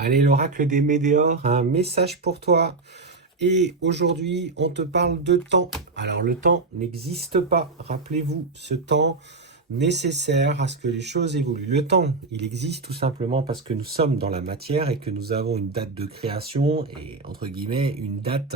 Allez, l'oracle des Météores, un message pour toi. Et aujourd'hui, on te parle de temps. Alors, le temps n'existe pas. Rappelez-vous, ce temps nécessaire à ce que les choses évoluent. Le temps, il existe tout simplement parce que nous sommes dans la matière et que nous avons une date de création et, entre guillemets, une date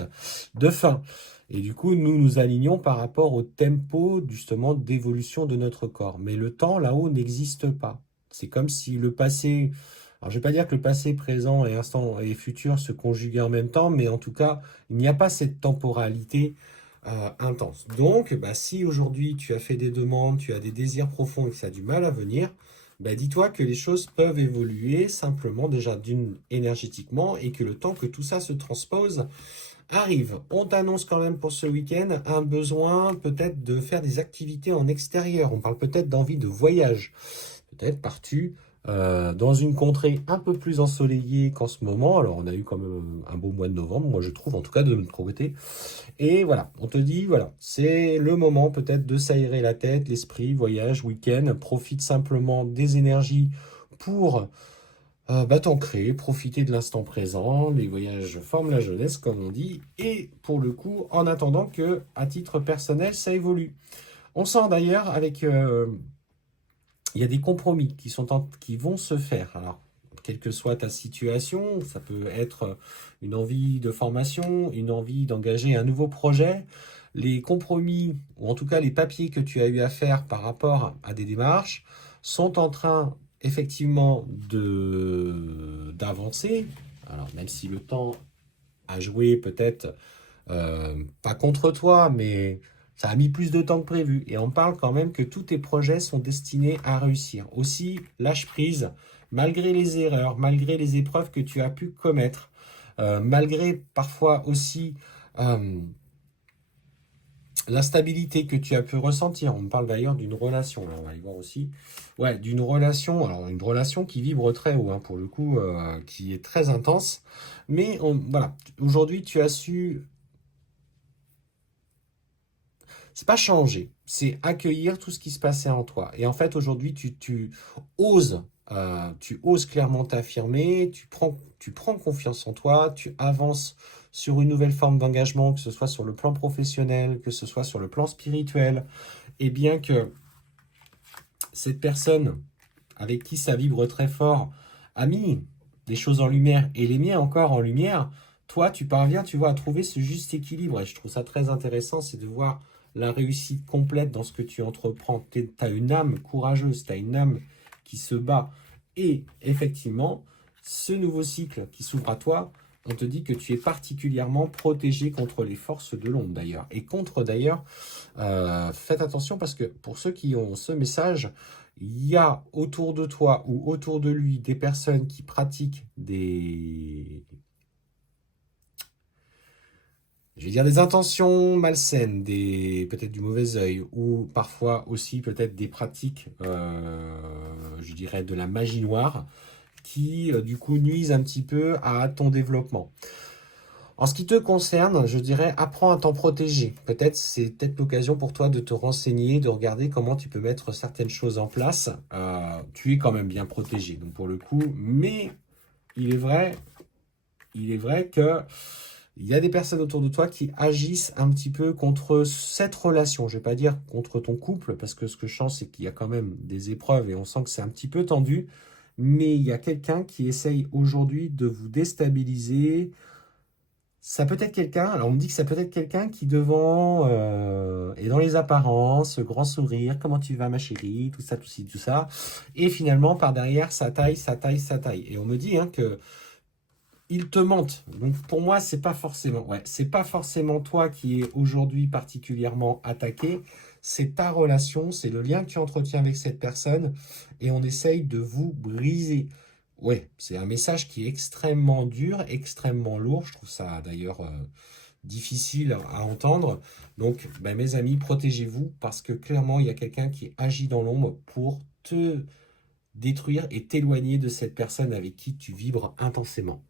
de fin. Et du coup, nous nous alignons par rapport au tempo, justement, d'évolution de notre corps. Mais le temps, là-haut, n'existe pas. C'est comme si le passé... Alors, je ne vais pas dire que le passé, présent et instant et futur se conjuguaient en même temps, mais en tout cas, il n'y a pas cette temporalité intense. Donc, si aujourd'hui tu as fait des demandes, tu as des désirs profonds et que ça a du mal à venir, dis-toi que les choses peuvent évoluer simplement déjà d'une énergétiquement et que le temps que tout ça se transpose arrive. On t'annonce quand même pour ce week-end un besoin peut-être de faire des activités en extérieur. On parle peut-être d'envie de voyage. Peut-être pars-tu dans une contrée un peu plus ensoleillée qu'en ce moment. Alors, on a eu quand même un beau mois de novembre, moi je trouve, en tout cas de notre côté. Et voilà, on te dit, voilà, c'est le moment peut-être de s'aérer la tête, l'esprit, voyage, week-end. Profite simplement des énergies pour t'ancrer, profiter de l'instant présent. Les voyages forment la jeunesse, comme on dit. Et pour le coup, en attendant que, à titre personnel, ça évolue. On sent d'ailleurs avec... il y a des compromis qui vont se faire. Alors, quelle que soit ta situation, ça peut être une envie de formation, une envie d'engager un nouveau projet. Les compromis, ou en tout cas les papiers que tu as eu à faire par rapport à des démarches, sont en train effectivement d'avancer. Alors, même si le temps a joué peut-être pas contre toi, mais ça a mis plus de temps que prévu. Et on parle quand même que tous tes projets sont destinés à réussir. Aussi, lâche prise, malgré les erreurs, malgré les épreuves que tu as pu commettre, malgré parfois aussi l'instabilité que tu as pu ressentir. On parle d'ailleurs d'une relation, là, on va y voir aussi. Ouais, d'une relation, alors une relation qui vibre très haut, hein, pour le coup, qui est très intense. Mais voilà, aujourd'hui, tu as su c'est pas changer, c'est accueillir tout ce qui se passait en toi. Et en fait, aujourd'hui, tu oses clairement t'affirmer, tu prends confiance en toi, tu avances sur une nouvelle forme d'engagement, que ce soit sur le plan professionnel, que ce soit sur le plan spirituel. Et bien que cette personne avec qui ça vibre très fort a mis des choses en lumière et les met encore en lumière, toi, tu parviens, tu vois, à trouver ce juste équilibre. Et je trouve ça très intéressant, c'est de voir la réussite complète dans ce que tu entreprends. Tu as une âme courageuse, tu as une âme qui se bat. Et effectivement, ce nouveau cycle qui s'ouvre à toi, on te dit que tu es particulièrement protégé contre les forces de l'ombre d'ailleurs. Et contre d'ailleurs, faites attention parce que pour ceux qui ont ce message, il y a autour de toi ou autour de lui des personnes qui pratiquent des intentions malsaines, peut-être du mauvais œil, ou parfois aussi peut-être des pratiques, je dirais, de la magie noire, qui du coup nuisent un petit peu à ton développement. En ce qui te concerne, je dirais, apprends à t'en protéger. C'est peut-être l'occasion pour toi de te renseigner, de regarder comment tu peux mettre certaines choses en place. Tu es quand même bien protégé, donc pour le coup, mais il est vrai, que il y a des personnes autour de toi qui agissent un petit peu contre cette relation. Je ne vais pas dire contre ton couple, parce que ce que je sens, c'est qu'il y a quand même des épreuves et on sent que c'est un petit peu tendu. Mais il y a quelqu'un qui essaye aujourd'hui de vous déstabiliser. Ça peut être quelqu'un, alors on me dit que ça peut être quelqu'un qui devant est dans les apparences, grand sourire, comment tu vas ma chérie, tout ça, tout ci, tout ça. Et finalement, par derrière, ça taille, ça taille, ça taille. Et on me dit que il te mente. Donc pour moi, c'est pas forcément toi qui es aujourd'hui particulièrement attaqué. C'est ta relation, c'est le lien que tu entretiens avec cette personne et on essaye de vous briser. Ouais, c'est un message qui est extrêmement dur, extrêmement lourd. Je trouve ça d'ailleurs difficile à entendre. Donc, mes amis, protégez-vous parce que clairement, il y a quelqu'un qui agit dans l'ombre pour te détruire et t'éloigner de cette personne avec qui tu vibres intensément.